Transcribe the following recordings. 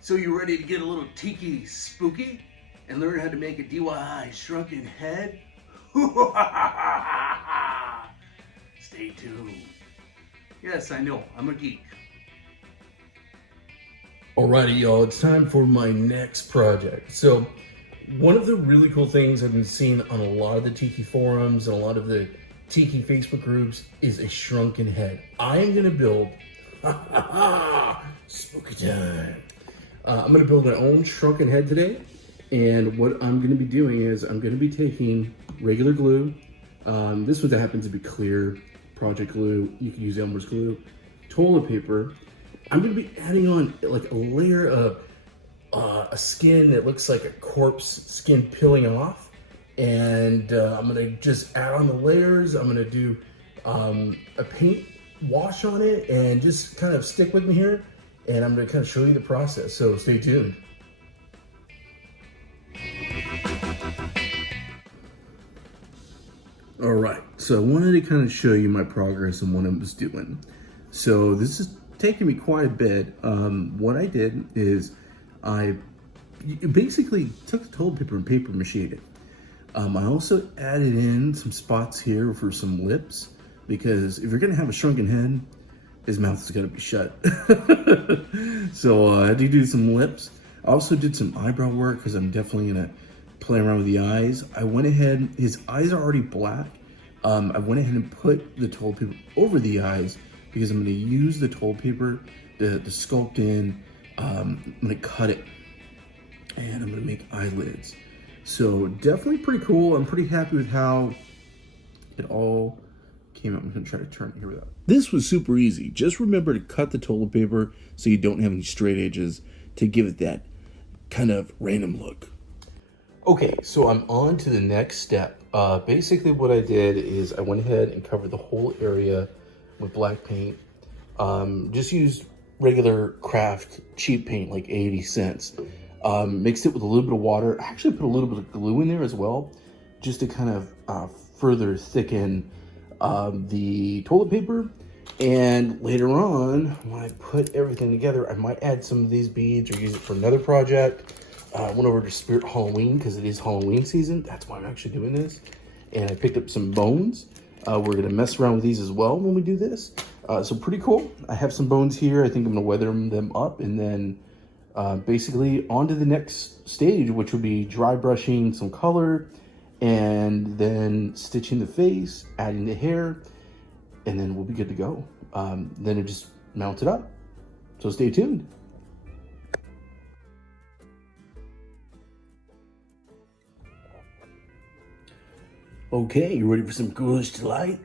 So you ready to get a little tiki spooky and learn how to make a DIY shrunken head? Stay tuned. Yes, I know, I'm a geek. Alrighty, y'all, it's time for my next project. So, one of the really cool things I've been seeing on a lot of the Tiki forums and a lot of the Tiki Facebook groups is a shrunken head. I am gonna build, spooky time. I'm gonna build my own shrunken head today. And what I'm gonna be doing is I'm gonna be taking regular glue. This one that happens to be clear, project glue. You can use Elmer's glue, toilet paper. I'm gonna be adding on like a layer of a skin that looks like a corpse skin peeling off. And I'm gonna just add on the layers. I'm gonna do a paint wash on it and just kind of stick with me here. And I'm gonna kind of show you the process, so stay tuned. All right, so I wanted to kind of show you my progress and what I was doing. So this is taking me quite a bit. What I did is I basically took the toilet paper and paper mache it. I also added in some spots here for some lips, because if you're gonna have a shrunken head, his mouth is gonna be shut. So I had to do some lips. I also did some eyebrow work because I'm definitely gonna play around with the eyes. I went ahead, his eyes are already black. I went ahead and put the toilet paper over the eyes because I'm gonna use the toilet paper to sculpt in. I'm gonna cut it and I'm gonna make eyelids. So definitely pretty cool. I'm pretty happy with how it all came out. I'm gonna try to turn it here without. This was super easy. Just remember to cut the toilet paper so you don't have any straight edges to give it that kind of random look. Okay, so I'm on to the next step. Basically what I did is I went ahead and covered the whole area with black paint. Just used regular craft cheap paint, like 80 cents. Mixed it with a little bit of water. I actually put a little bit of glue in there as well, just to kind of further thicken the toilet paper. And later on, when I put everything together, I might add some of these beads or use it for another project. I went over to Spirit Halloween because it is Halloween season. That's why I'm actually doing this. And I picked up some bones. We're gonna mess around with these as well when we do this. So pretty cool. I have some bones here. I think I'm gonna weather them up and then basically on to the next stage, which will be dry brushing some color and then stitching the face, adding the hair, and then we'll be good to go. Then it just mounts it up. So stay tuned. Okay, you ready for some ghoulish delight?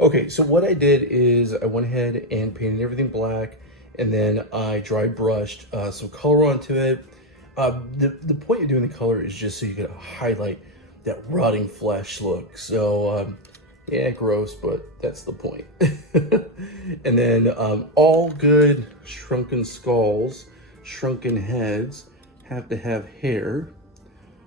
Okay, so what I did is I went ahead and painted everything black, and then I dry brushed some color onto it. The point of doing the color is just so you can highlight that rotting flesh look. So yeah, gross, but that's the point. And then all good shrunken skulls, shrunken heads have to have hair.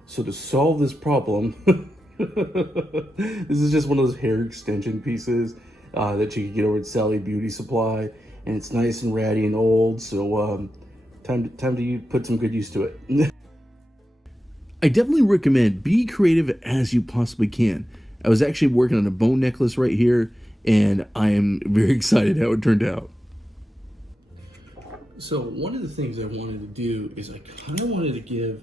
So to solve this problem, this is just one of those hair extension pieces that you can get over at Sally Beauty Supply, and it's nice and ratty and old. So time to put some good use to it. I definitely recommend be creative as you possibly can. I was actually working on a bone necklace right here, and I am very excited how it turned out. So one of the things I wanted to do is I kind of wanted to give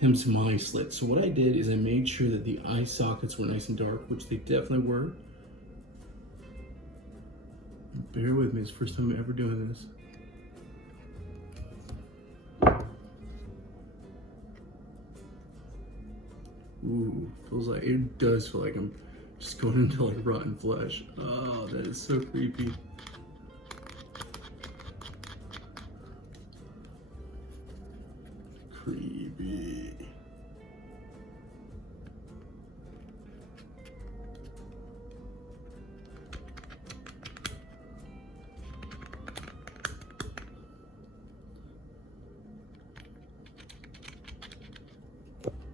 him some eye slits. So what I did is I made sure that the eye sockets were nice and dark, which they definitely were. Bear with me, it's the first time I'm ever doing this. Ooh, it does feel like I'm just going into like rotten flesh. Oh, that is so creepy. Creepy.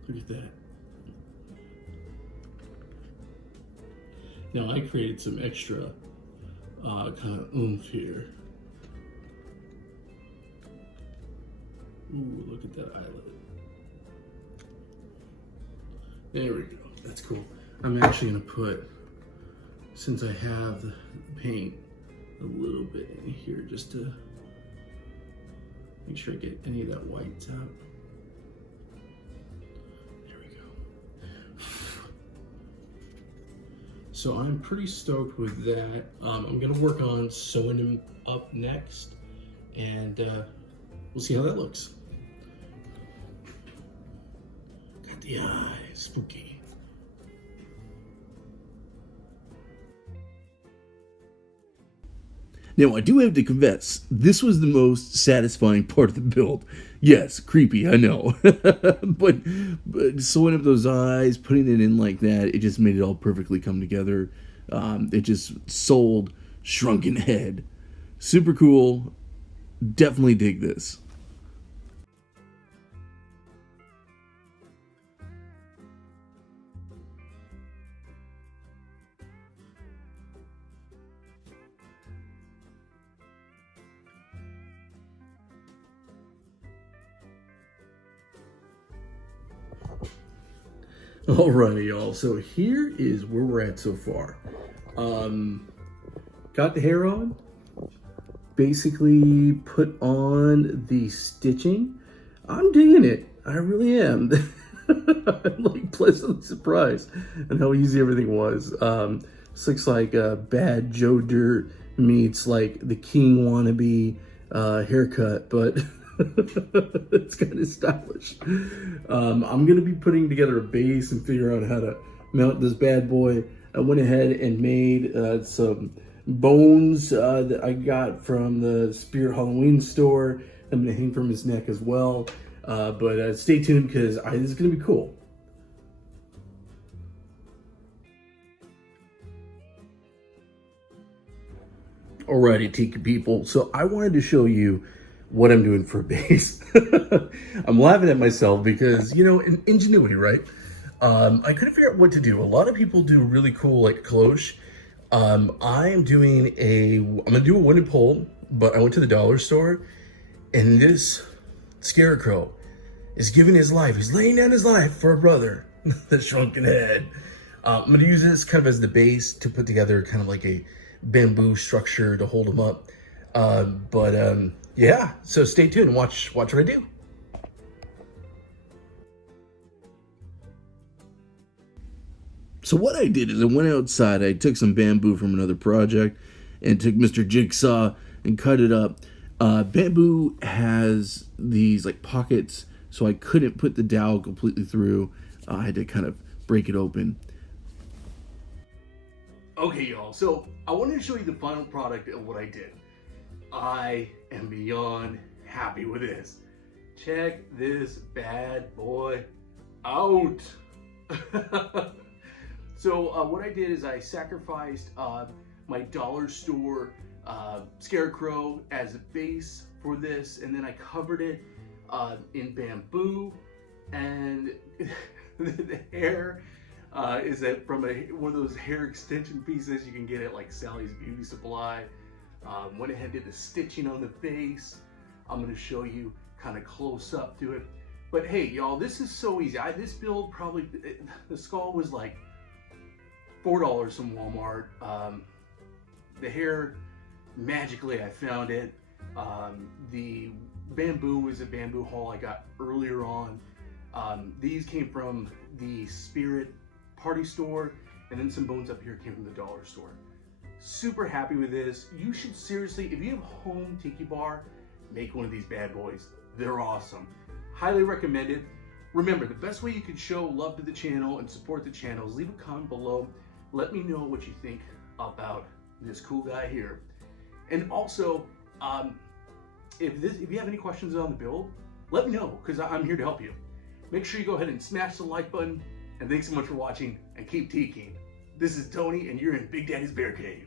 Look at that. Now I created some extra kind of oomph here. Ooh, look at that eyelid. There we go. That's cool. I'm actually gonna put, since I have the paint, a little bit in here just to make sure I get any of that white out. There we go. So I'm pretty stoked with that. I'm gonna work on sewing them up next, and we'll see how that looks. Got the eye, spooky. Now, I do have to confess, this was the most satisfying part of the build. Yes, creepy, I know. but sewing up those eyes, putting it in like that, it just made it all perfectly come together. It just sold Shrunken Head. Super cool. Definitely dig this. Alrighty, y'all. So here is where we're at so far. Got the hair on. Basically put on the stitching. I'm digging it. I really am. I'm like pleasantly surprised at how easy everything was. This looks like a bad Joe Dirt meets like the King wannabe haircut, but it's kind of stylish. I'm gonna be putting together a base and figure out how to mount this bad boy. I went ahead and made some bones that I got from the Spirit Halloween store. I'm gonna hang from his neck as well. But stay tuned because this is gonna be cool. Alrighty, Tiki people. So I wanted to show you what I'm doing for a base. I'm laughing at myself because, you know, ingenuity, right? I couldn't figure out what to do. A lot of people do really cool, like, cloche. I'm gonna do a wooden pole, but I went to the dollar store, and this scarecrow is giving his life. He's laying down his life for a brother, the Shrunken Head. I'm gonna use this kind of as the base to put together kind of like a bamboo structure to hold him up. Yeah, so stay tuned and watch what I do. So what I did is I went outside, I took some bamboo from another project and took Mr. Jigsaw and cut it up. Bamboo has these like pockets, so I couldn't put the dowel completely through. I had to kind of break it open. Okay, y'all, so I wanted to show you the final product of what I did. I am beyond happy with this. Check this bad boy out. So what I did is I sacrificed my dollar store scarecrow as a base for this, and then I covered it in bamboo, and the hair is from one of those hair extension pieces you can get at like Sally's Beauty Supply. Went ahead and did the stitching on the face. I'm going to show you kind of close up to it. But hey, y'all, this is so easy. This build probably, the skull was like $4 from Walmart. The hair, magically I found it. The bamboo was a bamboo haul I got earlier on. These came from the Spirit Party store, and then some bones up here came from the dollar store. Super happy with this. You should seriously, if you have home Tiki Bar, make one of these bad boys. They're awesome. Highly recommended. Remember, the best way you can show love to the channel and support the channel is leave a comment below. Let me know what you think about this cool guy here. And also, if you have any questions on the build, let me know, because I'm here to help you. Make sure you go ahead and smash the like button, and thanks so much for watching, and keep tikiing. This is Tony, and you're in Big Daddy's Bear Cave.